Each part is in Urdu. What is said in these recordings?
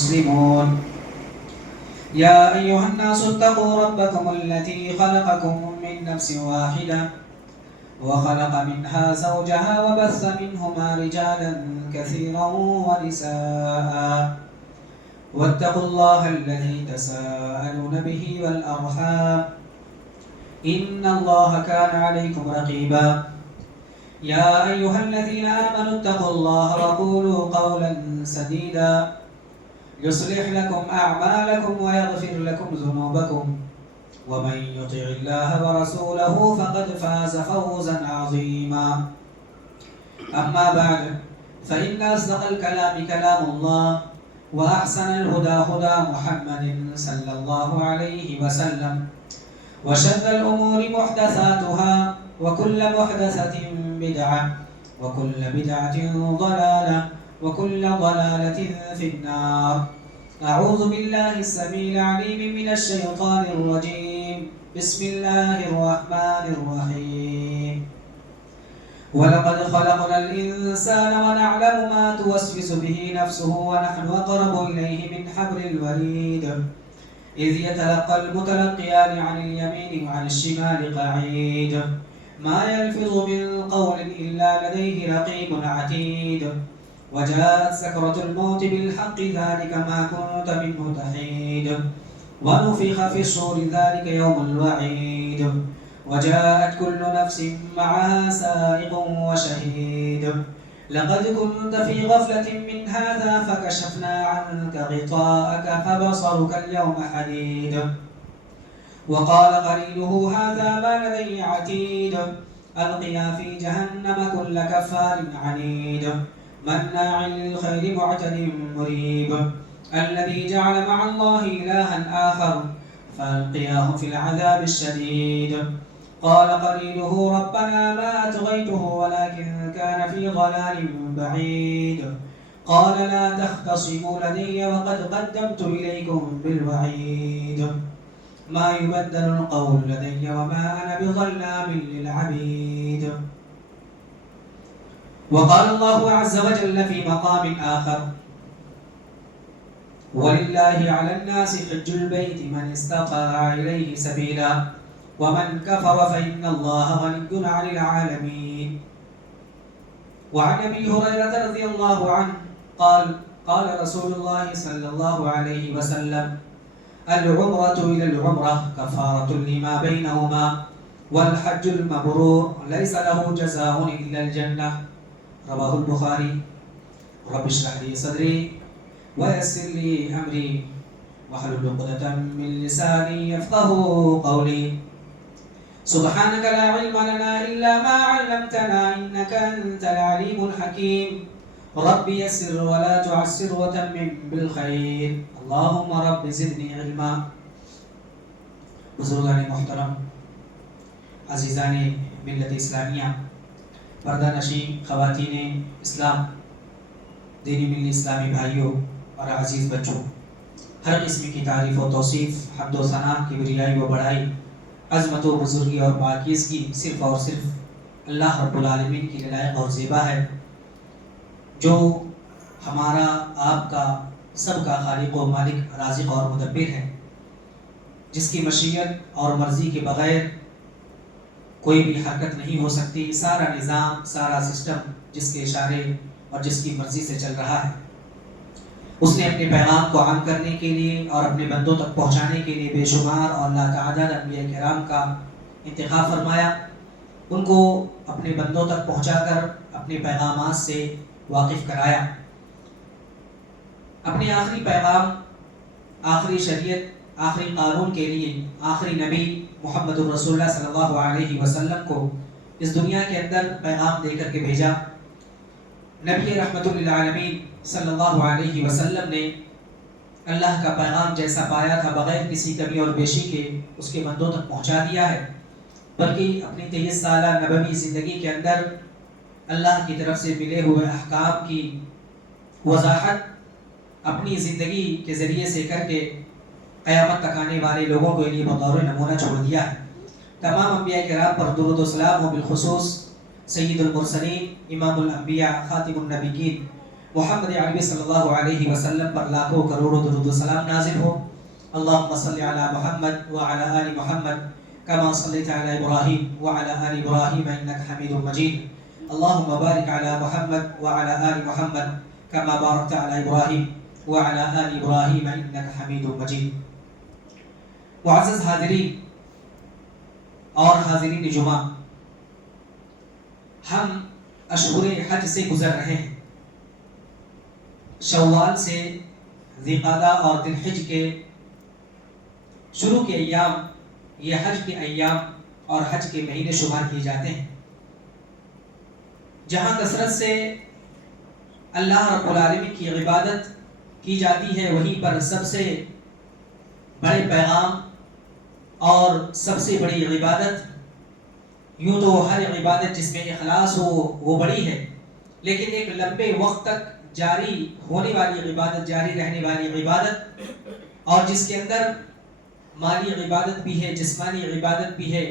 مسلمون يا أيها الناس اتقوا ربكم الذي خلقكم من نفس واحدة وخلق منها زوجها وبث منهما رجالا كثيرا ونساء واتقوا الله الذي تساءلون به والأرحام إن الله كان عليكم رقيبا يا أيها الذين آمنوا اتقوا الله وقولوا قولا سديدا يصلح لكم أعمالكم ويغفر لكم ذنوبكم ومن يطع الله ورسوله فقد فاز فوزا عظيما أما بعد فإن أصدق الكلام كلام الله وأحسن الهدى هدى محمد صلى الله عليه وسلم وشر الأمور محدثاتها وكل محدثة بدعة وكل بدعة ضلالة وكل ضلالة في النار. أعوذ بالله السميع العليم من الشيطان الرجيم. بسم الله الرحمن الرحيم. ولقد خلقنا الإنسان ونعلم ما توسوس به نفسه ونحن أقرب إليه من حبل الوريد إذ يتلقى المتلقيان عن اليمين وعن الشمال قعيد ما يلفظ من قول إلا لديه رقيب عتيد وجاءت سكرة الموت بالحق ذلك ما كنت منه تحيد ونفخ في الصور ذلك يوم الوعيد وجاءت كل نفس معها سائق وشهيد لقد كنت في غفلة من هذا فكشفنا عنك غطاءك فبصرك اليوم حديد وقال قرينه هذا ما لدي عتيد ألقيا في جهنم كل كفار عنيد مناع للخير معتد مريب الذي جعل مع الله إلها آخر فألقياه في العذاب الشديد قال قرينه ربنا ما أطغيته ولكن كان في ضلال بعيد قال لا تختصموا لدي وقد قدمت إليكم بالوعيد ما يبدل القول لدي وما أنا بظلام للعبيد. وقال الله عز وجل في مقام آخر ولله على الناس حج البيت من استطاع إليه سبيلا ومن كفر فإن الله غني عن العالمين. وعن أبي هريرة رضي الله عنه قال رسول الله صلى الله عليه وسلم العمرة إلى العمرة كفارة لما بينهما والحج المبرور ليس له جزاء إلا الجنة رواه البخاري. رب اشرح لي صدري ويسر لي أمري واحلل عقدة من لساني يفقهوا قولي. سبحانك لا علم لنا إلا ما علمتنا إنك أنت العليم الحكيم. رب يسر ولا تعسر وتمم بالخير اللهم رب زدني علما. بزرگان محترم، عزیزان ملت اسلامیہ، پردہ نشین خواتین اسلام، دینی ملی اسلامی بھائیوں اور عزیز بچوں، ہر قسم کی تعریف و توصیف، حمد و ثنا، کبریائی و بڑائی، عظمت و بزرگی اور پاکیزگی صرف اور صرف اللہ رب العالمین کی لائق اور زیبا ہے، جو ہمارا آپ کا سب کا خالق و مالک، رازق اور مدبر ہے، جس کی مشیت اور مرضی کے بغیر کوئی بھی حرکت نہیں ہو سکتی. سارا نظام، سارا سسٹم جس کے اشارے اور جس کی مرضی سے چل رہا ہے. اس نے اپنے پیغام کو عام کرنے کے لیے اور اپنے بندوں تک پہنچانے کے لیے بے شمار اور لاتعداد انبیاء کرام کا انتخاب فرمایا، ان کو اپنے بندوں تک پہنچا کر اپنے پیغامات سے واقف کرایا. اپنے آخری پیغام، آخری شریعت، آخری قانون کے لیے آخری نبی محمد الرسول اللہ صلی اللہ علیہ وسلم کو اس دنیا کے اندر پیغام دے کر کے بھیجا. نبی رحمت للعالمین صلی اللہ علیہ وسلم نے اللہ کا پیغام جیسا پایا تھا بغیر کسی کمی اور بیشی کے اس کے بندوں تک پہنچا دیا ہے، بلکہ اپنی 23 سالہ نبوی زندگی کے اندر اللہ کی طرف سے ملے ہوئے احکام کی وضاحت اپنی زندگی کے ذریعے سے کر کے قیامت تک آنے والے لوگوں کے لیے بطور نمونہ چھوڑ دیا ہے. تمام انبیاء کرام پر درود و سلام و بالخصوص سید المرسلین، امام الانبیاء، خاتم النبیین محمد عربی صلی اللہ علیہ وسلم پر لاکھوں کروڑوں درود و سلام نازل ہو. اللہم صلی علی محمد وعلی آل محمد کما صلیت علی ابراہیم وعلی آل ابراہیم انک حمید مجید. اللہم بارک علی محمد وعلی آل محمد کما بارکت علی ابراہیم وعلی آل ابراہیم انک حمید مجید. معزز حاضرین اور حاضرین جمعہ، ہم اشہر حج سے گزر رہے ہیں. شوال سے ذی قعدہ اور ذی الحج کے شروع کے ایام یہ حج کے ایام اور حج کے مہینے شمار کیے جاتے ہیں، جہاں کثرت سے اللہ رب العالمین کی عبادت کی جاتی ہے. وہیں پر سب سے بڑے پیغام اور سب سے بڑی عبادت، یوں تو ہر عبادت جس میں اخلاص ہو وہ بڑی ہے، لیکن ایک لمبے وقت تک جاری ہونے والی عبادت، جاری رہنے والی عبادت، اور جس کے اندر مالی عبادت بھی ہے، جسمانی عبادت بھی ہے،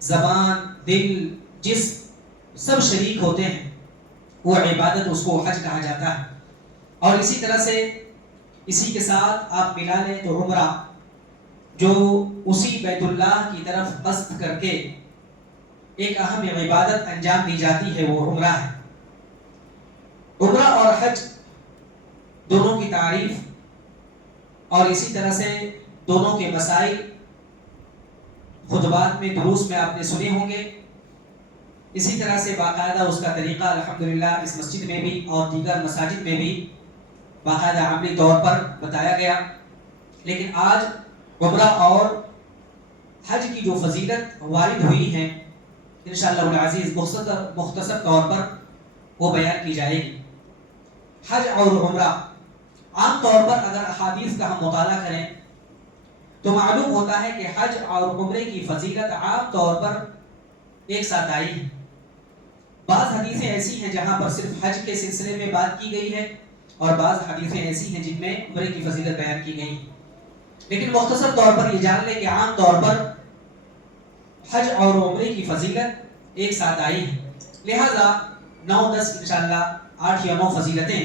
زبان، دل، جسم سب شریک ہوتے ہیں، وہ عبادت اس کو حج کہا جاتا ہے. اور اسی طرح سے اسی کے ساتھ آپ ملا لیں تو عمرہ، جو اسی بیت اللہ کی طرف قصد کر کے ایک اہم عبادت انجام دی جاتی ہے، وہ عمرہ ہے. عمرہ اور حج دونوں کی تعریف اور اسی طرح سے دونوں کے مسائل خطبات میں، دروس میں آپ نے سنے ہوں گے. اسی طرح سے باقاعدہ اس کا طریقہ الحمدللہ اس مسجد میں بھی اور دیگر مساجد میں بھی باقاعدہ عملی طور پر بتایا گیا. لیکن آج عمرہ اور حج کی جو فضیلت وارد ہوئی ہیں انشاءاللہ العزیز مختصر طور پر وہ بیان کی جائے گی. حج اور عمرہ عام طور پر اگر احادیث کا ہم مطالعہ کریں تو معلوم ہوتا ہے کہ حج اور عمرے کی فضیلت عام طور پر ایک ساتھ آئی ہے. بعض حدیثیں ایسی ہیں جہاں پر صرف حج کے سلسلے میں بات کی گئی ہے، اور بعض حدیثیں ایسی ہیں جن میں عمرے کی فضیلت بیان کی گئی. لیکن مختصر طور پر یہ جان لیں کہ عام طور پر حج اور عمرے کی فضیلت ایک ساتھ آئی ہے. لہذا 9-10 انشاءاللہ 8 یا 9 فضیلتیں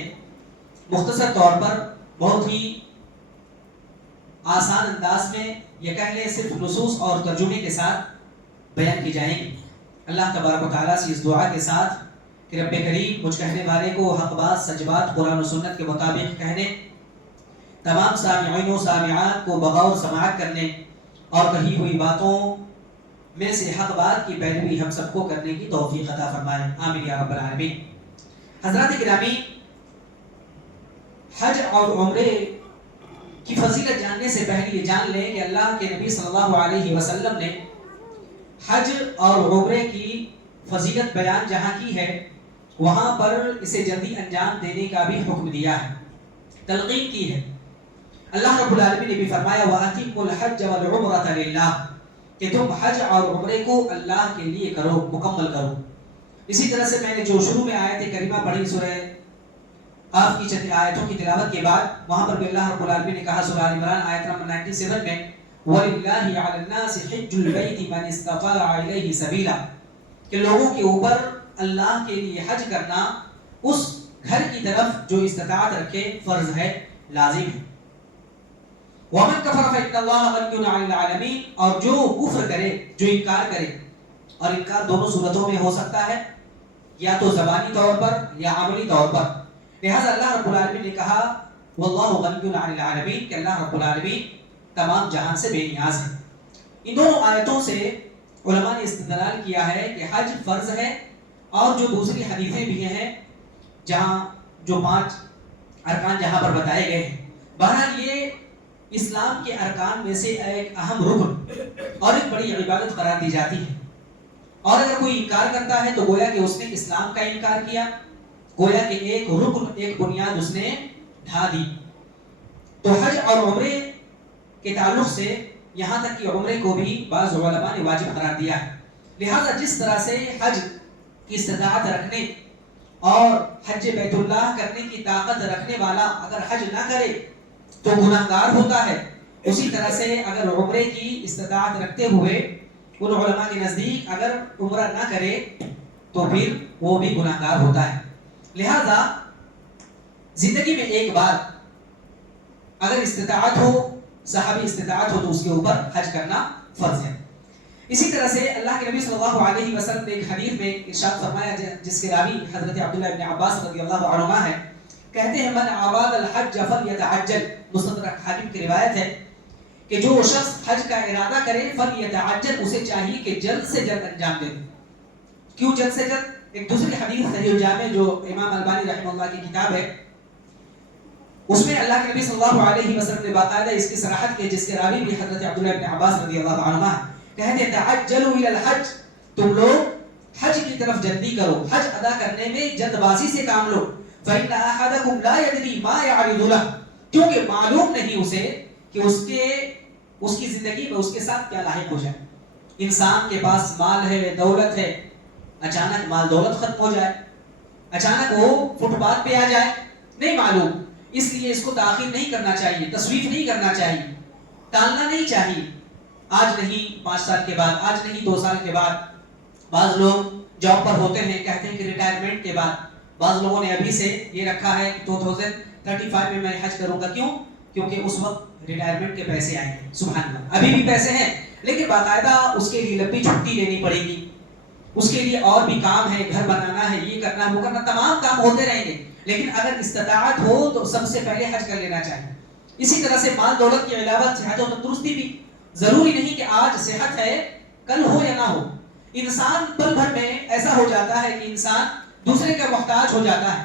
مختصر طور پر بہت ہی آسان انداز میں، یہ کہہ لیں صرف نصوص اور ترجمے کے ساتھ بیان کی جائیں گی. اللہ تبارک و تعالیٰ سے اس دعا کے ساتھ کہ رب کریم مجھ کہنے والے کو حق بات سچ بات قرآن و سنت کے مطابق کہنے، تمام سامعین و سامعات کو بغور سماعت کرنے اور کہی ہوئی باتوں میں سے حق بات کی پیروی ہم سب کو کرنے کی توفیق عطا فرمائے. آمین یا رب العالمین. حضرات گرامی، حج اور عمرے کی فضیلت جاننے سے پہلے یہ جان لیں کہ اللہ کے نبی صلی اللہ علیہ وسلم نے حج اور عمرے کی فضیلت بیان جہاں کی ہے وہاں پر اسے جلدی انجام دینے کا بھی حکم دیا ہے، تلقین کی ہے. اللہ رب العالمین نے بھی فرمایا وَأَتِمُّوا الْحَجَّ وَالْعُمْرَةَ لِلَّهِ، کہ تم حج اور عمرے کو اللہ کے لیے کرو، مکمل کرو. اسی طرح سے میں نے جو شروع میں آیت کریمہ پڑھی سورہ قاف کی چند آیتوں کی تلاوت کے بعد، وہاں پر بھی اللہ رب العالمین نے کہا سورہ آل عمران آیت نمبر 97 میں وَلِلَّهِ عَلَى النَّاسِ حِجُّ الْبَيْتِ مَنِ اسْتَطَاعَ إِلَيْهِ سَبِيلًا، کہ لوگوں کے اوپر اللہ کے لیے حج کرنا اس گھر کی طرف جو استطاعت رکھے فرض ہے، لازم ہے. وَمَنْ كَفَرَ فَإِنَّ اللَّهَ غَنِيٌّ عَنِ الْعَالَمِينَ، اور جو کفر کرے، جو انکار کرے، اور انکار دونوں صورتوں میں ہو سکتا ہے، یا تو زبانی طور پر یا عملی طور پر. لہذا اللہ رب العالمین نے کہا وَاللَّهُ غَنِيٌّ عَنِ الْعَالَمِينَ، کہ اللہ رب العالمین تمام جہان سے بے نیاز ہے. ان دونوں آیتوں سے علماء نے استدلال کیا ہے کہ حج فرض ہے، اور جو دوسری حدیثیں بھی ہیں جہاں جو 5 ارکان جہاں پر بتائے گئے ہیں. بہرحال یہ اسلام کے ارکان میں سے ایک اہم رکن اور ایک بڑی عبادت قرار دی جاتی ہے، اور اگر کوئی انکار کرتا ہے تو گویا کہ اس نے اسلام کا انکار کیا، گویا کہ ایک رکن، ایک بنیاد اس نے ڈھا دی. تو حج اور عمرے کے تعلق سے یہاں تک کہ عمرے کو بھی بعض علماء نے واجب قرار دیا ہے. لہذا جس طرح سے حج کی استطاعت رکھنے اور حج بیت اللہ کرنے کی طاقت رکھنے والا اگر حج نہ کرے تو گناہگار ہوتا ہے، اسی طرح سے اگر عمرے کی استطاعت رکھتے ہوئے ان علماء کے نزدیک اگر عمرہ نہ کرے تو پھر وہ بھی گناہگار ہوتا ہے. لہذا زندگی میں ایک بار اگر استطاعت ہو، صحابی استطاعت ہو، تو اس کے اوپر حج کرنا فرض ہے۔ اسی طرح سے اللہ کے نبی صلی اللہ علیہ وسلم نے ایک حدیث میں ارشاد فرمایا جس کے راوی حضرت عبداللہ ابن عباس رضی اللہ عنہما ہے، کہتے ہیں من عباد الحج فلیتعجل، مستدرک حاکم کی روایت ہے کہ جو شخص حج کا ارادہ کرے فلیتعجل، اسے چاہیے کہ جلد سے جلد انجام دے۔ کیوں جلد سے جلد؟ ایک دوسری حدیث صحیح الجامع جو امام البانی رحمہ اللہ کی کتاب ہے، اس میں اللہ کے نبی صلی اللہ علیہ وسلم نے باقاعدہ اس کی صراحت کی، جس کے راوی بھی حضرت عبداللہ ابن عباس رضی اللہ عنہما ہے، کہتے ہیں تعجلوا الی الحج، تم لوگ حج کی طرف جلدی کرو، حج ادا کرنے میں جلد بازی سے کام لو، فإن أحدكم لا يدري ما يعرض له، کیونکہ معلوم نہیں اسے کہ اس کی زندگی میں اس کے ساتھ کیا لاحق ہو جائے۔ انسان کے پاس مال ہے، دولت ہے، اچانک مال دولت ختم ہو جائے، اچانک وہ فٹ پاتھ پہ آ جائے، نہیں معلوم، اس لیے اس کو تاخیر نہیں کرنا چاہیے، تسویف نہیں کرنا چاہیے، ٹالنا نہیں چاہیے، آج نہیں 5 سال کے بعد، آج نہیں 2 سال کے بعد۔ بعض لوگ جاب پر ہوتے ہیں، کہتے ہیں کہ ریٹائرمنٹ کے بعد، بعض لوگوں نے ابھی سے یہ رکھا ہے کہ 2035 میں حج کروں گا، کیوں؟ کیونکہ اس وقت ریٹائرمنٹ کے پیسے آئیں گے، سبحان اللہ، ابھی بھی پیسے ہیں لیکن باقاعدہ اس کے لیے لمبی چھٹی لینی پڑے گی، اس کے لیے اور بھی کام ہے، گھر بنانا ہے، یہ کرنا ہے، وہ کرنا، تمام کام ہوتے رہیں گے، لیکن اگر استطاعت ہو تو سب سے پہلے حج کر لینا چاہیے۔ اسی طرح سے مال دولت کے علاوہ صحت و تندرستی بھی، ضروری نہیں کہ آج صحت ہے کل ہو یا نہ ہو، انسان پل بھر میں ایسا ہو جاتا ہے کہ انسان دوسرے کا محتاج ہو جاتا ہے،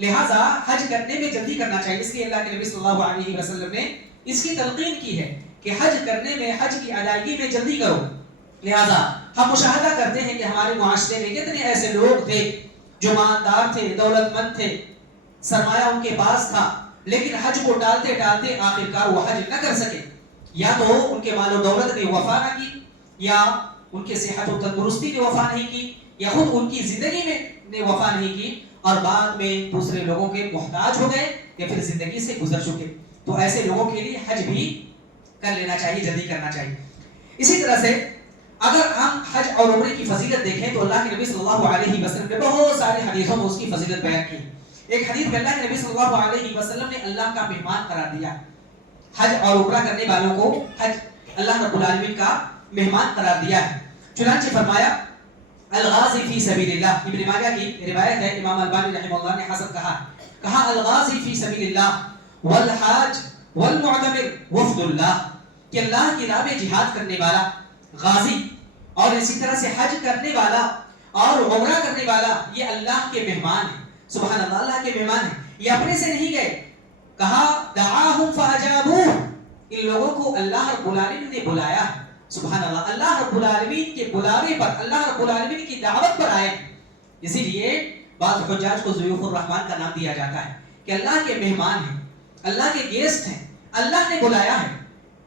لہٰذا حج کرنے میں جلدی کرنا چاہیے۔ اس لیے اللہ کے نبی صلی اللہ علیہ وسلم نے اس کی تلقین کی ہے کہ حج کرنے میں، حج کی ادائیگی میں جلدی کرو۔ لہٰذا ہم مشاہدہ کرتے ہیں کہ ہمارے معاشرے میں کتنے ایسے لوگ تھے جو مالدار تھے، دولت مند تھے، سرمایہ ان کے پاس تھا، لیکن حج کو ٹالتے ٹالتے آخرکار وہ حج نہ کر سکے، یا تو ان کے مال و دولت نے وفا نہ کی، یا ان کے صحت و تندرستی نے وفا نہیں کی، یا خود ان کی زندگی میں نے وفا نہیں کی، اور بعد میں دوسرے لوگوں کے محتاج ہو گئے یا پھر زندگی سے گزر چکے۔ تو ایسے لوگوں کے لیے حج بھی کر لینا چاہیے، جلدی کرنا چاہیے۔ اسی طرح سے اگر ہم حج اور عمرے کی فضیلت دیکھیں تو اللہ کے نبی صلی اللہ علیہ وسلم نے بہت سارے حدیثوں میں اس کی فضیلت بیان کی۔ ایک حدیث میں اللہ کے نبی صلی اللہ علیہ وسلم نے اللہ کا مہمان قرار دیا، حج اور عمرہ کرنے والوں کو حج اللہ رب العالمین کا مہمان قرار دیا ہے۔ چنانچہ فرمایا الغازی فی سبیل اللہ، ابن ماجہ کی روایت ہے، امام البانی رحمہ اللہ نے حسن کہا الغازی فی سبیل اللہ والحاج والمعتمر وفد اللہ، کہ اللہ کی راہ میں جہاد کرنے والا غازی اور اسی طرح سے حج کرنے والا اور عمرہ کرنے والا یہ اللہ کے مہمان ہیں، سبحان اللہ، اللہ کے مہمان ہیں، یہ اپنے سے نہیں گئے۔ کہا دعاہم فاجابوہ، ان لوگوں کو اللہ رب العالمین نے بلایا، سبحان اللہ، اللہ رب العالمین کے بلاوے پر، اللہ رب العالمین کی دعوت پر آئے۔ اسی لیے بعض حجاج کو ضیوف الرحمن کا نام دیا جاتا ہے کہ اللہ کے مہمان ہیں، اللہ کے گیسٹ ہیں، اللہ نے بلایا ہے،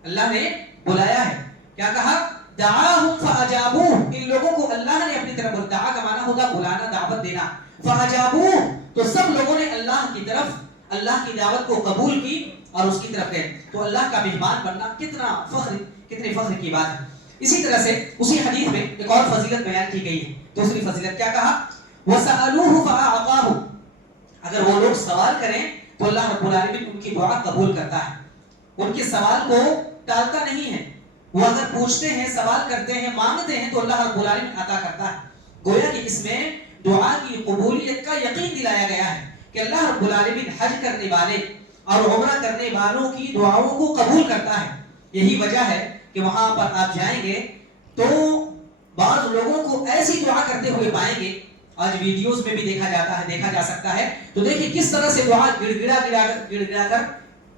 اللہ نے بلایا ہے۔ کیا کہا؟ دعاہم فاجابوہ، ان لوگوں کو اللہ نے اپنی طرف بلایا، دعا کا معنی ہوتا بلانا، دعوت دینا، فاجابوہ، تو سب لوگوں نے اللہ کی طرف، اللہ کی دعوت کو قبول کی اور اس کی طرف گئے۔ تو اللہ کا مہمان بننا کتنے فخر کی بات ہے۔ اسی طرح سے اسی حدیث میں ایک اور فضیلت بیان کی گئی ہے، دوسری فضیلت کیا کہا؟ وَسَأَلُوهُ فَأَعْطَاهُ، اگر وہ لوگ سوال کریں تو اللہ رب العالمین ان کی دعا قبول کرتا ہے، ان کے سوال کو ٹالتا نہیں ہے، وہ اگر پوچھتے ہیں، سوال کرتے ہیں، مانگتے ہیں تو اللہ رب العالمین عطا کرتا ہے۔ گویا کہ اس میں دعا کی قبولیت کا یقین دلایا گیا ہے کہ اللہ رب العالمین حج کرنے والے اور عمرہ کرنے والوں کی دعاؤں کو قبول کرتا ہے۔ یہی وجہ ہے کہ وہاں پر آپ جائیں گے تو بعض لوگوں کو ایسی دعا کرتے ہوئے پائیں گے، آج ویڈیوز میں بھی دیکھا جاتا ہے، دیکھا جا سکتا ہے، تو دیکھیں کس طرح سے دعا گڑ گڑا کر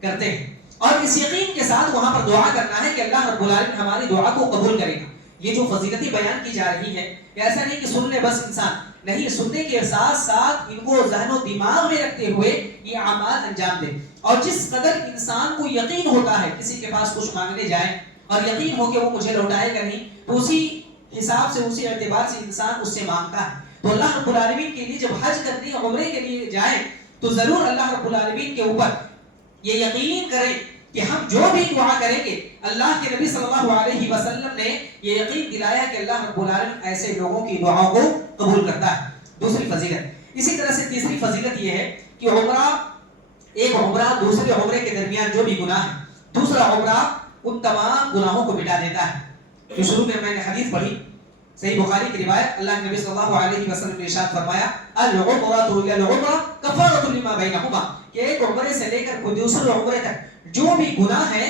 کرتے ہیں، اور اس یقین کے ساتھ وہاں پر دعا کرنا ہے کہ اللہ رب العالمین ہماری دعا کو قبول کرے گا۔ یہ جو فضیلتیں بیان کی جا رہی ہے، ایسا نہیں کہ سن لے بس انسان، نہیں، سننے کے ساتھ ساتھ ان کو ذہن و دماغ میں رکھتے ہوئے یہ اعمال انجام دے۔ اور جس قدر انسان کو یقین ہوتا ہے کسی کے پاس کچھ مانگنے جائے اور یقین ہو کہ وہ مجھے لوٹائے گا نہیں، تو اسی حساب سے، اسی اعتبار سے انسان اس سے مانگتا ہے۔ تو اللہ رب العالمین کے لیے جب حج کرنے عمرے کے لیے جائیں تو ضرور اللہ رب العالمین کے اوپر یہ یقین کریں کہ ہم جو بھی دعا کریں گے، اللہ کے نبی صلی اللہ علیہ وسلم نے یہ یقین دلایا کہ اللہ رب العالمین ایسے لوگوں کی دعاؤں کو قبول کرتا ہے۔ دوسری فضیلت، اسی طرح سے تیسری فضیلت یہ ہے کہ عمرہ ایک عمرہ دوسرے عمرے کے درمیان جو بھی گناہ ہے دوسرا عمرہ ان تمام گناہوں کو مٹا دیتا ہے. جو شروع میں نے حدیث پڑھی صحیح بخاری کی روایت، اللہ کے نبی صلی اللہ علیہ وسلم نے ارشاد فرمایا العمرۃ الی العمرہ کفارۃ لما بینہما، کہ ایک عمرے سے لے کر دوسرے عمرے تک جو بھی گناہ ہے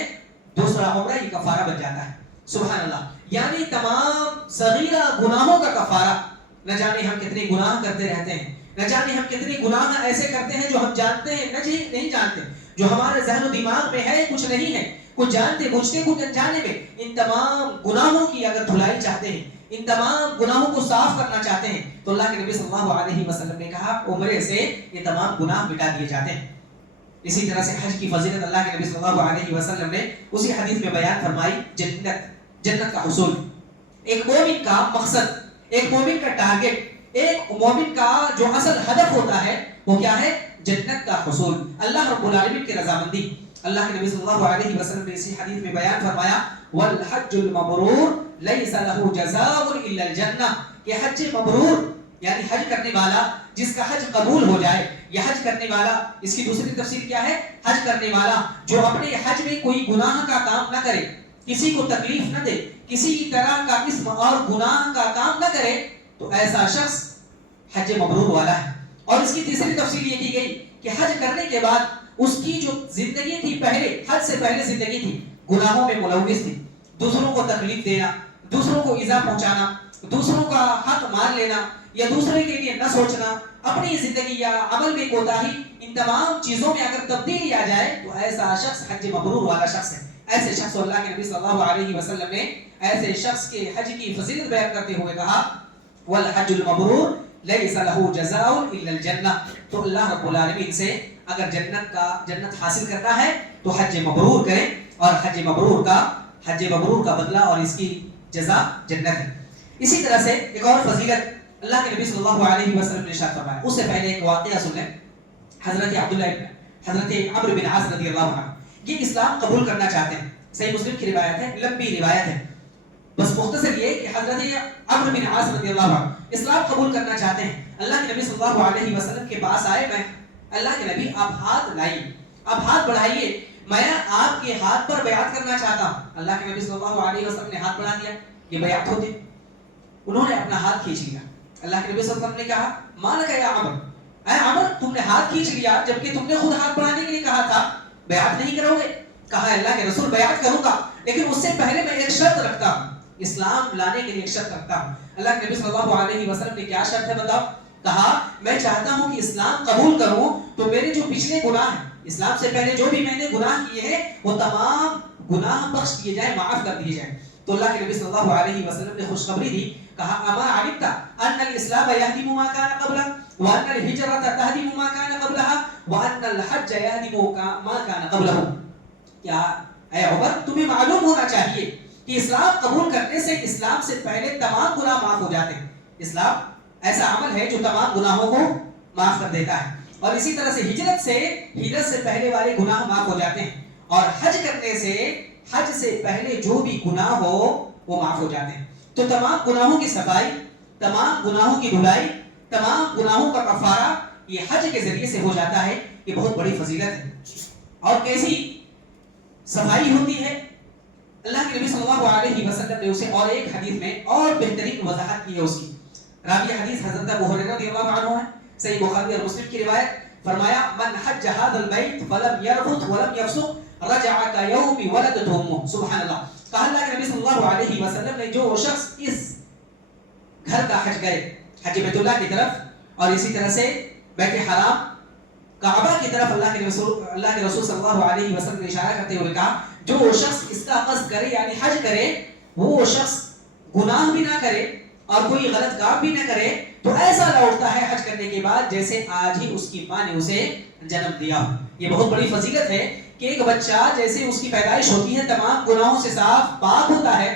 دوسرا عمرہ یہ کفارہ بن جاتا ہے. سبحان اللہ، یعنی تمام صغیرہ گناہوں کا کفارہ. نہ جانے ہم کتنے گناہ کرتے رہتے ہیں، نہ جانے ہم کتنے گناہ ایسے کرتے ہیں جو ہم جانتے ہیں نہیں جانتے، جو ہمارے ذہن و دماغ میں ہے کچھ نہیں ہے، کچھ جانتے بوجھتے کچھ انجانے میں. ان تمام گناہوں کی اگر دھلائی چاہتے ہیں، ان تمام گناہوں کو صاف کرنا چاہتے ہیں تو اللہ کے نبی صلی اللہ علیہ وسلم نے کہا عمرے سے یہ تمام گناہ مٹا دیے جاتے ہیں. اسی طرح سے حج کی فضیلت اللہ کے نبی صلی اللہ علیہ وسلم نے اسی حدیث میں بیان فرمائی، جنت کا حصول. ایک مومن کا مقصد، ایک مومن کا ٹارگٹ، ایک مومن کا جو اصل ہدف ہوتا ہے وہ کیا ہے؟ جنت کا حصول، اللہ رب العالمین کی رضامندی. اللہ کے نبی صلی اللہ علیہ وسلم نے اسی حدیث میں بیان فرمایا والحج المبرور لیس له جزاء الا الجنہ، کہ حج مبرور یعنی حج کرنے والا جس کا حج قبول ہو جائے، یا حج کرنے والا، اس کی دوسری تفسیر کیا ہے؟ حج کرنے والا جو اپنے حج میں کوئی گناہ کا کام نہ کرے، کسی کو تکلیف نہ دے، کسی طرح کا اسم اور گناہ کا کام نہ کرے، تو ایسا شخص حج مبرور والا ہے. اور اس کی تیسری تفسیر یہ کی گئی کہ حج کرنے کے بعد اس کی جو زندگی تھی پہلے، حج سے پہلے زندگی تھی گناہوں میں ملوث تھی، دوسروں کو تکلیف دینا، دوسروں کو ایذا پہنچانا، دوسروں کا حق مار لینا، یا دوسرے کے لیے نہ سوچنا، اپنی زندگی یا عمل میں کوتاہی، ان تمام چیزوں میں اگر تبدیلی آ جائے تو ایسا شخص حج مبرور والا شخص ہے. ایسے شخص کو اللہ کے نبی صلی اللہ علیہ وسلم نے ایسے شخص کے حج کی فضیلت بیان کرتے ہوئے کہا والحج المبرور لیس له جزاء الا الجنہ. تو اللہ رب العالمین سے اگر جنت حاصل کرنا ہے تو حج مبرور کریں، اور حج مبرور کا بدلہ اور اس کی جزا جنت ہے. اسی طرح سے ایک اور فضیلت اللہ کے نبی صلی اللہ علیہ وسلم نے ارشاد فرمایا. اس سے پہلے ایک واقعہ سن لیں. حضرت عمرو بن عاص رضی اللہ عنہ یہ اسلام قبول کرنا چاہتے ہیں. صحیح مسلم کی روایت ہے، لمبی روایت ہے، بس مختصر یہ کہ حضرت عمرو بن عاص رضی اللہ عنہ اسلام قبول کرنا چاہتے ہیں. اللہ کے نبی صلی اللہ علیہ وسلم کے پاس آئے، میں اللہ کے نبی آپ ہاتھ لائیے، آپ ہاتھ بڑھائیے، میں آپ کے ہاتھ پر بیعت کرنا چاہتا ہوں. اللہ کے نبی صلی اللہ علیہ وسلم نے ہاتھ بڑھا دیا، یہ بیعت ہوتی. انہوں نے اپنا ہاتھ کھینچ لیا. اللہ کے نبی صلی اللہ علیہ وسلم نے کہا مالک یا عمر، اے عمر تم نے ہاتھ کھینچ لیا جبکہ تم نے خود ہاتھ بڑھانے کے لیے کہا تھا، بیعت نہیں کرو گے؟ کہا اللہ کے رسول بیعت کروں گا، لیکن اس سے پہلے میں ایک شرط رکھتا ہوں، اسلام لانے کے لیے ایک شرط رکھتا ہوں. اللہ کے نبی صلی اللہ علیہ وسلم نے کیا شرط ہے بتاؤ؟ کہا میں چاہتا ہوں کہ اسلام قبول کروں تو میرے جو پچھلے گناہ ہیں، اسلام سے پہلے جو بھی میں نے گناہ کیے ہیں وہ تمام گناہ بخش دیے جائیں، معاف کر دیے جائیں. تو اللہ کے نبی صلی اللہ علیہ وسلم نے خوشخبری دی. کہا اما علمت ان الاسلام يهدم ما كان قبله وان الهجرة تهدم ما كان قبلها وان الحج يهدم ما كان قبله. کیا اے عمر تمہیں معلوم ہونا چاہیے کہ اسلام قبول کرنے سے اسلام سے پہلے تمام گناہ معاف ہو جاتے ہیں. اسلام ایسا عمل ہے جو تمام گناہوں کو معاف کر دیتا ہے، اور اسی طرح سے ہجرت سے پہلے والے گناہ معاف ہو جاتے ہیں، اور حج کرنے سے حج سے پہلے جو بھی گناہ ہو وہ معاف ہو جاتے ہیں. تو تمام گناہوں کی صفائی، تمام گناہوں کی دھلائی، تمام گناہوں کا کفارہ یہ حج کے ذریعے سے ہو جاتا ہے. یہ بہت بڑی فضیلت ہے. اور کیسی صفائی ہوتی ہے؟ اللہ کے نبی صلی اللہ علیہ وسلم نے اسے اور ایک حدیث میں اور بہترین وضاحت کی ہے. اس کی راوی حدیث حضرت ابو ہریرہ رضی اللہ عنہ ہے، صحیح بخاری اور مسلم کی روایت. فرمایا من حج هذا البيت فلم يرفث ولم يفسق رجع كيوم ولدته امه. سبحان اللہ. کہا اللہ کے نبی صلی اللہ علیہ وسلم نے جو شخص اس گھر کا حج کرے، حج بیت اللہ کی طرف، اور اسی طرح سے بیت حرام کعبہ کی طرف، اللہ کے رسول صلی اللہ علیہ وسلم نے اشارہ کرتے ہوئے کہا جو شخص اس کا قصد کرے یعنی حج کرے، وہ شخص گناہ بھی نہ کرے اور کوئی غلط کام بھی نہ کرے تو ایسا لوٹتا ہے حج کرنے کے بعد جیسے آج ہی اس کی ماں نے اسے جنم دیا ہو. یہ بہت بڑی فضیلت ہے کہ ایک بچہ جیسے اس کی پیدائش ہوتی ہے تمام گناہوں سے صاف پاک ہوتا ہے،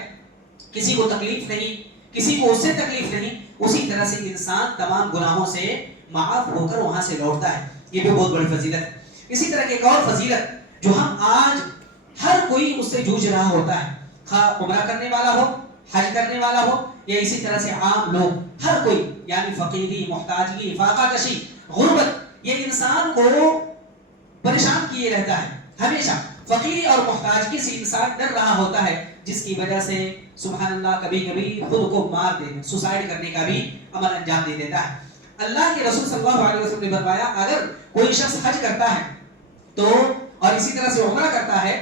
کسی کو تکلیف نہیں، کسی کو اس سے تکلیف نہیں، اسی طرح سے انسان تمام گناہوں سے معاف ہو کر وہاں سے لوٹتا ہے. یہ بھی بہت بڑی فضیلت ہے. اسی طرح کی ایک اور فضیلت جو ہم آج ہر کوئی اس سے جوجھ رہا ہوتا ہے، خواہ عمرہ کرنے والا ہو، حج کرنے والا ہو، یا اسی طرح سے عام لوگ، ہر کوئی، یعنی فقیری، محتاجی، فاقہ کشی، غربت، یہ انسان کو پریشان کیے رہتا ہے. ہمیشہ فقیری اور محتاجگی سے انسان ڈر رہا ہوتا ہے، جس کی وجہ سے سبحان اللہ کبھی کبھی خود کو مار دے، سوسائڈ کرنے کا بھی عمل انجام دے دیتا ہے. اللہ کے رسول صلی اللہ علیہ وسلم نے فرمایا اگر کوئی شخص حج کرتا ہے تو اور اسی طرح سے عمرہ کرتا ہے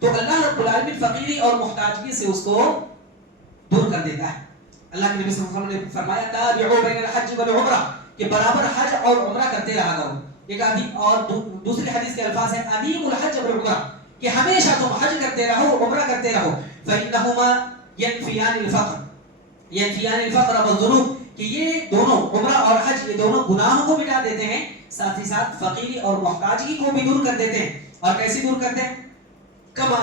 تو اللہ رب العالمین فقیری اور محتاجگی سے اس کو دور کر دیتا ہے. اللہ کے نبی صلی اللہ علیہ وسلم نے فرمایا تابعوا بین الحج والعمرہ کہ برابر حج اور عمرہ کرتے رہا کرو. ایک اور دوسری حدیث کے الفاظ ہیں ادیم الحج والعمرہ کہ ہمیشہ تم حج کرتے رہو، عمرہ کرتے رہو. فإنهما ينفيان الفقر والذنوب کہ یہ دونوں عمرہ اور حج یہ دونوں گناہوں کو مٹا دیتے ہیں، ساتھ ہی ساتھ فقیری اور محتاجگی کو بھی دور کر دیتے ہیں. اور کیسے دور کرتے ہیں؟ کما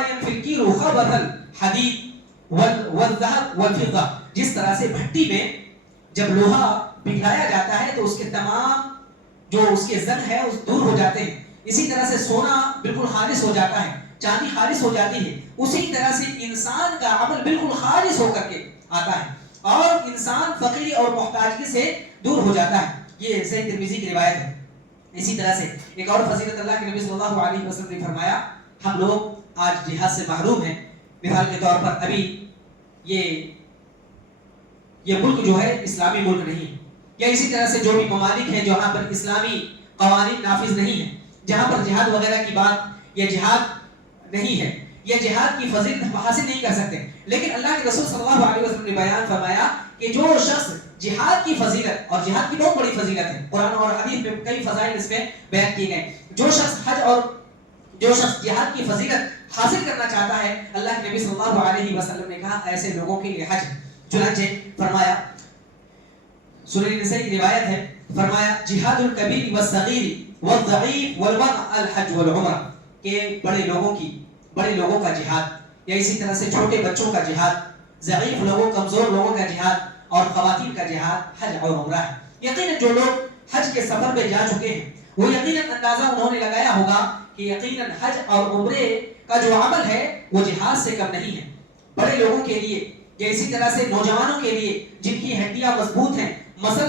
ينفي الكير خبث الحديد والذهب والفضة جس طرح سے بھٹی میں جب لوہا پگھلایا جاتا ہے تو اس کے تمام جو اس کے زنگ ہے اس دور ہو جاتے ہیں. اسی طرح سے سونا بالکل خالص ہو جاتا ہے، چاندی خالص ہو جاتی ہے. اسی طرح سے انسان کا عمل بالکل خالص ہو کر کے آتا ہے اور انسان فقیری اور محتاجگی سے دور ہو جاتا ہے. یہ صحیح ترمذی کی روایت ہے. اسی طرح سے ایک اور فضیلت اللہ کے نبی صلی اللہ علیہ وسلم نے فرمایا ہم لوگ آج جہاد سے محروم ہیں. مثال کے طور پر ابھی یہ ملک جو ہے اسلامی ملک نہیں، یا اسی طرح سے جو بھی ممالک ہیں جہاں پر اسلامی قوانین نافذ نہیں ہیں، جہاں پر جہاد وغیرہ کی بات یا جہاد نہیں ہے یا جہاد کی فضیلت ہم حاصل نہیں کر سکتے. لیکن اللہ کے رسول صلی اللہ علیہ وسلم نے بیان فرمایا کہ جو شخص جہاد کی فضیلت، اور جہاد کی بہت بڑی فضیلت ہے، قرآن اور حدیث میں کئی فضائل اس میں بیان کیے گئے، جو شخص جہاد کی فضیلت حاصل کرنا چاہتا ہے اللہ کے نبی صلی اللہ علیہ وسلم نے کہا ایسے لوگوں کے لیے حج. چنانچہ فرمایا سنن نسائی کی روایت ہے، فرمایا جہاد الکبیر والصغیر والضعیف والمرء الحج والعمرہ کہ بڑے لوگوں کا جہاد یا اسی طرح سے چھوٹے بچوں کا جہاد، ضعیف لوگوں کمزور لوگوں کا جہاد اور خواتین کا جہاد حج اور عمرہ ہے. یقیناً جو لوگ حج کے سفر میں جا چکے ہیں وہ یقیناً اندازہ انہوں نے لگایا ہوگا کہ یقیناً حج اور عمرے کا جو عمل ہے وہ جہاد سے کم نہیں ہے. بڑے لوگوں کے لیے یا اسی طرح سے نوجوانوں کے لیے جن کی ہڈیاں مضبوط ہیں، مسل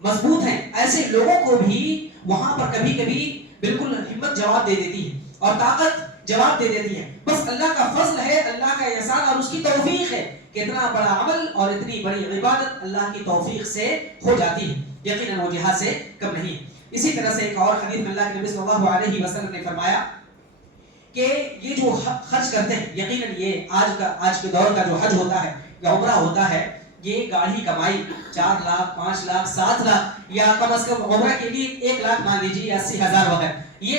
مضبوط ہیں، ایسے لوگوں کو بھی وہاں پر کبھی کبھی بالکل ہمت جواب دے دیتی ہے اور طاقت جواب دے دیتی ہے. بس اللہ کا فضل ہے، اللہ کا احسان اور اس کی توفیق ہے کہ اتنا بڑا عمل اور اتنی بڑی عبادت اللہ کی توفیق سے ہو جاتی ہے. یقیناً وہ جہاد سے کم نہیں ہے. اسی طرح سے ایک اور حدیث میں اللہ کے نبی صلی اللہ علیہ وسلم نے فرمایا کہ یہ جو خرچ کرتے ہیں، یقیناً یہ آج کے دور کا جو حج ہوتا ہے یا عمرہ ہوتا ہے، یہ گاڑی کمائی 4 لاکھ 5 لاکھ 7 لاکھ یا کم از کم عمرہ کے لیے 1 لاکھ مان لیجیے 80,000 وغیرہ، یہ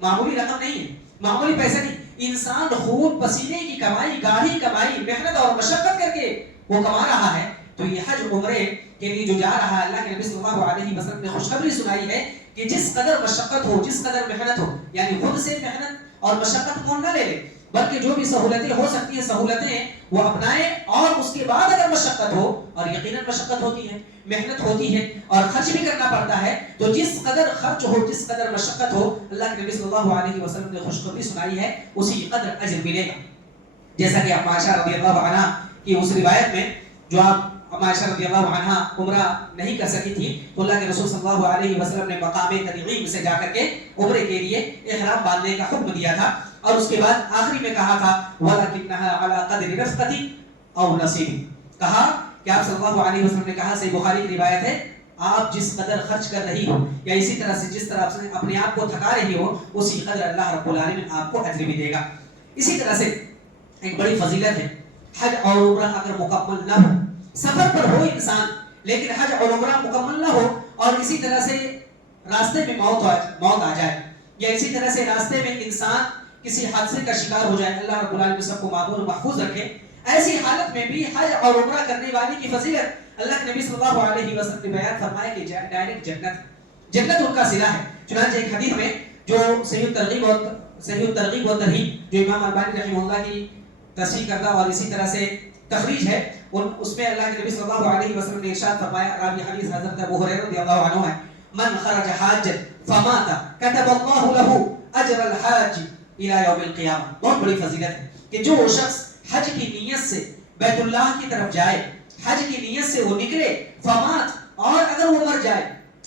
معمولی رقم نہیں ہے، معمولی پیسہ نہیں. انسان خون پسینے کی کمائی، گاڑی کمائی، محنت اور مشقت کر کے وہ کما رہا ہے. تو یہ حج عمرے کے لیے جو جا رہا ہے، اللہ کے نبی صلی اللہ علیہ وسلم نے خوشخبری سنائی ہے کہ جس قدر مشقت ہو، جس قدر محنت ہو، یعنی خود سے محنت اور مشقت کون نہ لے لے، بلکہ جو بھی سہولتیں ہو سکتی ہیں سہولتیں وہ اپنائیں، اور اس کے بعد اگر مشقت ہو، اور یقیناً مشقت ہوتی ہے، محنت ہوتی ہے اور خرچ بھی کرنا پڑتا ہے، تو جس قدر خرچ ہو، جس قدر مشقت ہو، اللہ کے نبی صلی اللہ علیہ وسلم نے خوشخبری سنائی ہے اسی قدر اجر ملے گا. جیسا کہ عائشہ رضی اللہ عنہا کی اس روایت میں جو عائشہ رضی اللہ عنہا عمرہ نہیں کر سکی تھی تو اللہ کے رسول صلی اللہ علیہ وسلم نے مقام تنعیم سے جا کر کے عمرے کے لیے احرام باندھنے کا حکم دیا تھا، اور اس کے بعد آخری میں کہا تھا وَلَكِنَّهَا عَلَى قَدْرِ رَفْقَتِ أَوْ نَصِيبِ، کہا کہ آپ صلی اللہ علیہ وسلم نے کہا، صحیح بخاری کی روایت ہے، آپ جس قدر خرچ کر رہی ہو یا اسی طرح سے جس طرح سے اپنے آپ کو تھکا رہی ہو، اسی قدر اللہ رب العالمین آپ کو اجر بھی دے گا. اسی طرح سے ایک بڑی فضیلت ہے، حج اور عمرہ اگر مکمل نہ ہو، سفر پر ہو انسان لیکن حج اور عمرہ مکمل نہ ہو، اور اسی طرح سے راستے میں موت آ جائے، یا اسی طرح سے راستے میں انسان کسی حادثے کا شکار ہو جائے، اللہ رب العالمین سب کو معمول محفوظ رکھے، ایسی حالت میں بھی حج اور عمرہ کرنے والے کی فضیلت اللہ کے نبی صلی اللہ علیہ وسلم نے بیان فرمایا کہ ڈائریکٹ جنت ان کا صلہ ہے. چنانچہ ایک حدیث میں جو صحیح الترغیب و ترہیب جو امام البانی رحمہ اللہ کی تصحیح کردہ اور اسی طرح سے تخریج ہے، اس میں اللہ کے نبی صلی اللہ علیہ وسلم نے ارشاد فرمایا، راوی حدیث حضرت ابو ہریرہ رضی اللہ عنہ ہے، من خرج حاجا فمات كتب الله له اجر الحاج الى يوم القیامہ. بہت بڑی فضیلت ہے کہ جو شخص حج کی نیت سے بیت اللہ کی طرف جائے، حج کی نیت سے وہ نکلے، فمات، اور اگر وہ مر جائے،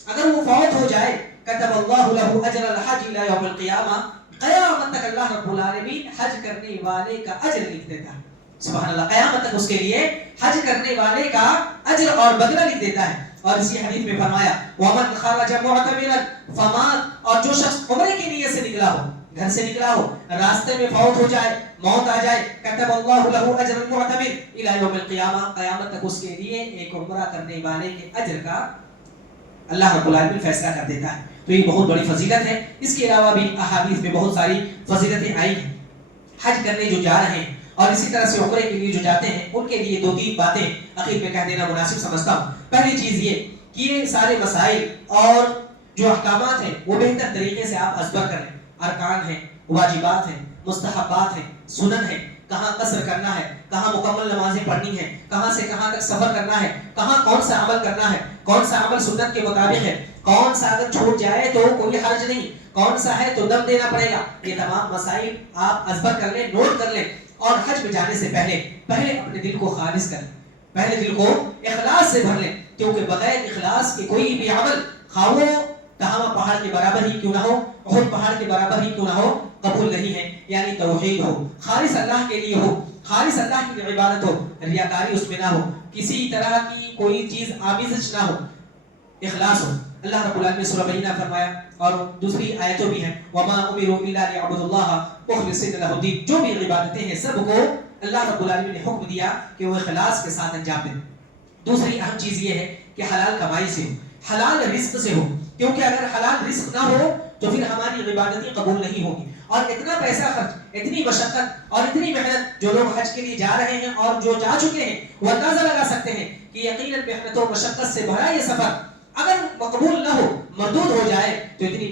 اگر وہ فوت ہو جائے، کتب اللہ لہ اجر الحج الی یوم القیامہ، قیامت تک اللہ رب العالمین حج کرنے والے کا اجر لکھ دیتا ہے. سبحان اللہ، قیامت تک اس کے لیے حج کرنے والے کا اجر اور بدلہ لکھ دیتا ہے. اور اسی حدیث میں فرمایا ومن خرج معتمرا فمات، اور جو شخص عمرے کی نیت سے نکلا ہو، گھر سے نکلا ہو، راستے میں فوت ہو جائے، موت آ جائے، کتب اللہ لہ اجر المعتمر الی یوم القیامہ، قیامت تک اس کے لیے ایک عمرہ کرنے والے کے اجر کا اللہ رب العالمین فیصلہ کر دیتا ہے. تو یہ بہت بڑی فضیلت ہے. اس کے علاوہ بھی احادیث میں بہت ساری فضیلتیں آئی ہیں. حج کرنے جو جا رہے ہیں اور اسی طرح سے عمرے کے لیے جو جاتے ہیں، ان کے لیے 2-3 باتیں اخیر میں کہہ دینا مناسب سمجھتا ہوں. پہلی چیز یہ کہ یہ سارے مسائل اور جو احکامات ہیں وہ بہتر طریقے سے آپ ازبر کریں. ارکان ہیں، واجبات ہیں، مستحبات ہیں، سنن ہیں، کہاں قصر کرنا ہے، کہاں مکمل نمازیں پڑھنی ہے، کہاں سے کہاں تک سفر کرنا ہے، کہاں کون سا عمل کرنا ہے، کون سا عمل سنت کے مطابق ہے، کون سا اگر چھوٹ جائے تو کوئی حرج نہیں، کون سا ہے تو دم دینا پڑے گا. یہ تمام مسائل آپ ازبر کر لیں، نوٹ کر لیں. اور حج میں جانے سے پہلے اپنے دل کو خالص کر لیں، پہلے دل کو اخلاص سے بھر لیں، کیونکہ بغیر اخلاص کے کوئی بھی عمل، خواہ وہ تہامہ پہاڑ کے برابر ہی کیوں نہ ہو، احد پہاڑ کے برابر ہی کیوں نہ ہو، قبول نہیں ہے. یعنی توحید ہو، خالص اللہ کے لیے ہو، خالص اللہ کی عبادت ہو، ریاکاری اس میں نہ ہو، کسی طرح کی کوئی چیز آمیزش نہ ہو، اخلاص ہو. اللہ رب العالمین نے سورہ بینہ فرمایا اور دوسری آیتوں بھی ہیں وما امروا الا ليعبدوا الله مخلصين له الدين. جو بھی عبادتیں ہیں سب کو اللہ رب العالمین نے حکم دیا کہ وہ اخلاص کے ساتھ انجام دیں. دوسری اہم چیز یہ ہے کہ حلال کمائی سے ہو، حلال رزق سے ہو، کیونکہ اگر حلال رزق نہ ہو تو پھر ہماری عبادتیں قبول نہیں ہوگی. اور اتنا پیسہ خرچ، اتنی مشقت اور اتنی محنت، جو لوگ حج کے لیے جا رہے ہیں اور جو جا چکے ہیں وہ اندازہ لگا سکتے ہیں کہ یقیناً محنت و مشقت سے بھرا یہ سفر اگر مقبول نہ ہو، مردود ہو جائے تو اتنی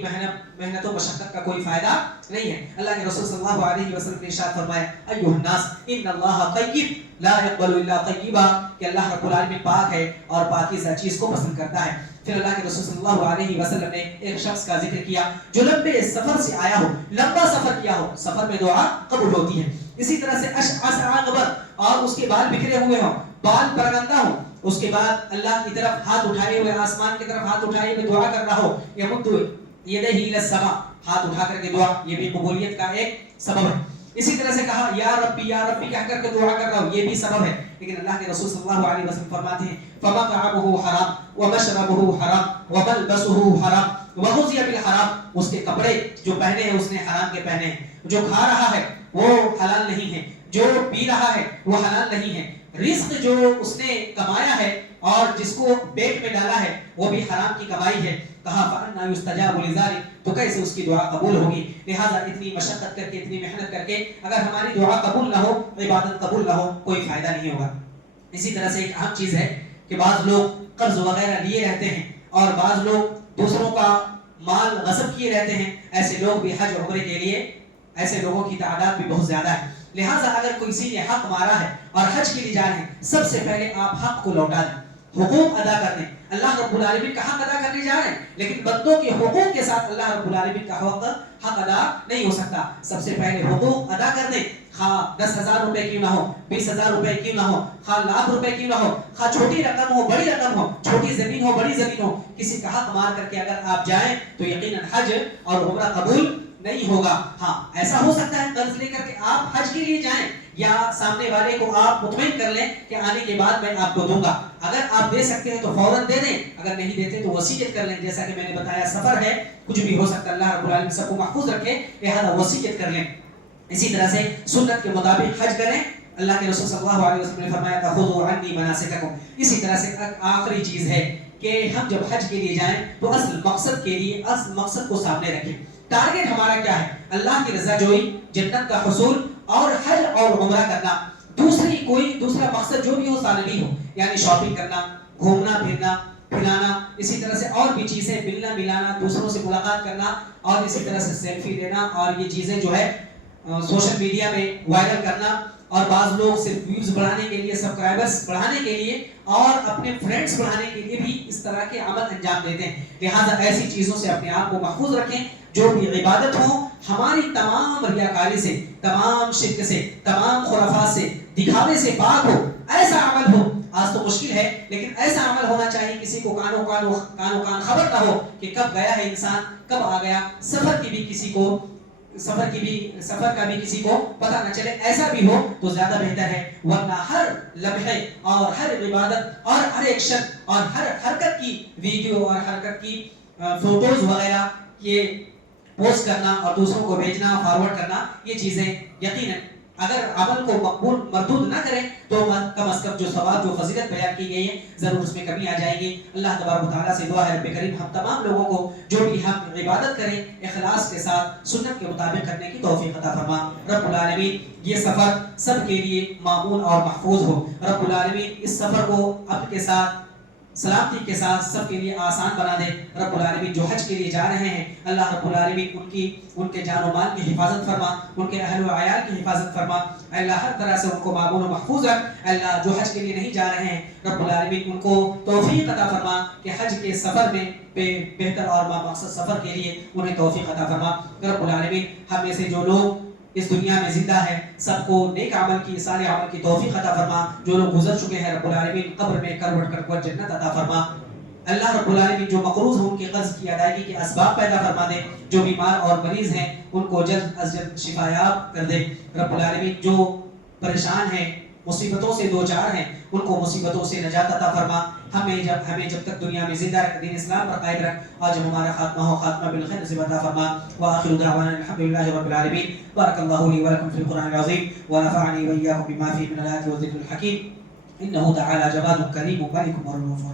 محنت و مشقت کا کوئی فائدہ نہیں ہے. اللہ کے رسول صلی اللہ علیہ وسلم نے ارشاد فرمایا ایھا الناس ان اللہ طیب لا يقبل الا طیبا، کہ اللہ رب العالمین پاک ہے اور پاکیزہ چیز کو پسند کرتا ہے. پھر اللہ کے رسول صلی اللہ علیہ وسلم نے ایک شخص کا ذکر کیا جو لمبے سفر سے آیا ہو، لمبا سفر کیا ہو، سفر میں دعا قبول ہوتی ہے. اسی طرح سے اشعث اغبر، اور اس کے بال بکھرے ہوئے ہوں، بال پرگندہ ہوں، اس کے بعد اللہ کی طرف ہاتھ اٹھائے ہوئے، آسمان کی طرف ہاتھ اٹھائے ہوئے دعا کر رہا ہو، یمد یدیہ الی السماء، ہاتھ اٹھا کر کے دعا، یہ بھی قبولیت کا ایک سبب ہے. اسی طرح سے کہا یا ربی کہہ کر کے دعا کر رہا ہو، یہ بھی سبب ہے. لیکن اللہ کے رسول صلی اللہ علیہ وسلم فرماتے ہیں فمطعمه حرام ومشربه حرام وملبسه حرام وغذي بالحرام، اس کے کپڑے جو پہنے ہیں اس نے حرام کے پہنے ہیں، جو کھا رہا ہے وہ حلال نہیں ہے، جو پی رہا ہے وہ حلال نہیں ہے، رزق جو اس نے کمایا ہے اور جس کو پیٹ میں ڈالا ہے وہ بھی حرام کی کمائی ہے. کہا فَأَنَّا يُسْتَجَابُ لِذَلِكَ، تو کیسے اس کی دعا قبول ہوگی. لہٰذا اتنی مشقت کر کے، اتنی محنت کر کے اگر ہماری دعا قبول نہ ہو، عبادت قبول نہ ہو، کوئی فائدہ نہیں ہوگا. اسی طرح سے ایک اہم چیز ہے کہ بعض لوگ قرض وغیرہ لیے رہتے ہیں اور بعض لوگ دوسروں کا مال غصب کیے رہتے ہیں. ایسے لوگ بھی حج عمرے کے لیے، ایسے لوگوں کی تعداد بھی بہت زیادہ ہے. لہٰذا اگر کسی نے حق مارا ہے اور حج کے لیے جا رہے ہیں، سب سے پہلے آپ حق کو لوٹا دیں، حقوق ادا کر دیں. اللہ رب العالمین کا حق ادا کرنے جا رہے ہیں، لیکن بندوں کے حقوق کے ساتھ اللہ رب العالمین کا حق ادا نہیں ہو سکتا. سب سے پہلے حقوق ادا کر دیں، خواہ 10,000 روپے کیوں نہ ہو، 20,000 روپے کیوں نہ ہو، خواہ لاکھ روپے کیوں نہ ہو، خواہ چھوٹی رقم ہو بڑی رقم ہو، چھوٹی زمین ہو بڑی زمین ہو، کسی کا حق مار کر کے اگر آپ جائیں تو یقیناً حج اور عمرہ قبول نہیں ہوگا. ہاں ایسا ہو سکتا ہے قرض لے کر کے آپ حج کے لیے جائیں یا سامنے والے کو آپ مطمئن کر لیں کہ آنے کے بعد میں آپ کو دوں گا. اگر آپ دے سکتے ہیں تو فوراً دے دیں، اگر نہیں دیتے تو وصیت کر لیں. جیسا کہ میں نے بتایا سفر ہے، کچھ بھی ہو سکتا ہے، اللہ رب العالمین سب کو محفوظ رکھے، لہذا وصیت کر لیں. اسی طرح سے سنت کے مطابق حج کریں. اللہ کے رسول صلی اللہ علیہ وسلم نے فرمایا تھا خذوا عنی مناسککم. اسی طرح سے آخری چیز ہے کہ ہم جب حج کے لیے جائیں تو اصل مقصد کے لیے اصل مقصد کو سامنے رکھیں. ٹارگٹ ہمارا کیا ہے؟ اللہ کی رضا جوئی، جنت کا حصول اور حج اور عمرہ کرنا. دوسرا مقصد جو بھی ہو ثانوی ہو، یعنی شاپنگ کرنا، گھومنا پھرنا، کھلانا، اسی طرح سے اور بھی چیزیں، ملنا ملانا، دوسروں سے ملاقات کرنا، اور اسی طرح سے سیلفی لینا، اور یہ چیزیں جو ہے سوشل میڈیا میں وائرل کرنا. اور بعض لوگ صرف ویوز بڑھانے کے لیے، سبسکرائبرز بڑھانے کے لیے اور اپنے فرینڈز بڑھانے کے لیے بھی اس طرح کے عمل انجام دیتے ہیں. لہٰذا ایسی چیزوں سے اپنے آپ کو محفوظ رکھیں. جو بھی عبادت ہو ہماری تمام ریاکاری سے، تمام شرک سے، تمام خرافات سے، دکھاوے سے پاک ہو. ایسا عمل ہو آج تو مشکل ہے، لیکن ایسا عمل ہونا چاہیے کسی کو کانوں کان خبر نہ ہو کہ کب گیا ہے انسان، کب آ گیا، سفر کا بھی کسی کو پتہ نہ چلے، ایسا بھی ہو تو زیادہ بہتر ہے، ورنہ ہر لمحے اور ہر عبادت اور ہر ایکشن اور ہر حرکت کی ویڈیو اور حرکت کی فوٹوز وغیرہ یہ پوسٹ کرنا اور دوسروں کو بھیجنا، فارورڈ کرنا، یہ چیزیں یقیناً اگر عمل کو مقبول مردود نہ کریں تو کم از کم جو ثواب، جو فضیلت بیان کی گئی ہے، ضرور اس میں کمی آ جائے گی۔ اللہ تبارک و تعالیٰ سے دعا ہے رب کریم ہم تمام لوگوں کو جو بھی ہم عبادت کریں اخلاص کے ساتھ سنت کے مطابق کرنے کی توفیق عطا فرما۔ رب العالمین یہ سفر سب کے لیے معمول اور محفوظ ہو۔ رب العالمین اس سفر کو امن کے ساتھ، سلامتی کے ساتھ سب کے لیے آسان بنا دے۔ رب العالمین جو حج کے لیے جا رہے ہیں، اللہ رب العالمین ان کے جان و مال کی حفاظت فرما، ان کے اہل و عیال کی حفاظت فرما، اللہ ہر طرح سے ان کو معمول و محفوظ رکھ۔ اللہ جو حج کے لیے نہیں جا رہے ہیں، رب العالمین ان کو توفیق عطا فرما کہ حج کے سفر میں بہتر اور مقصد سفر کے لیے انہیں توفیق عطا فرما۔ رب العالمین ہم میں سے جو لوگ اس دنیا میں زندہ ہے سب کو نیک عمل کی، صالح عمل کی توفیق عطا فرما۔ جو لوگ گزر چکے ہیں رب العالمین قبر میں کروٹ کر جنت عطا فرما۔ اللہ رب العالمین جو مقروض ہوں ان کے قرض کی ادائیگی کے اسباب پیدا فرما دے، جو بیمار اور مریض ہیں ان کو جلد از جلد شفایاب کر دے۔ رب العالمین جو پریشان ہیں، مصیبتوں سے دو چار ہیں، ان کو مصیبتوں سے نجات عطا فرما۔ ہمیں جب تک دنیا میں زندہ رکھ، دین اسلام پر قائم رکھ، اور جب ہمارا خاتمہ ہو خاتمہ بالخیر نصیب عطا فرما۔ وآخر دعوانا الحمدللہ رب العالمین۔ بارک اللہ لی ولکم فی القرآن العظیم ونفعنی وإیاکم بما فیہ من الآیات والذکر الحکیم، انہ تعالی جواد کریم ملک مرحوم۔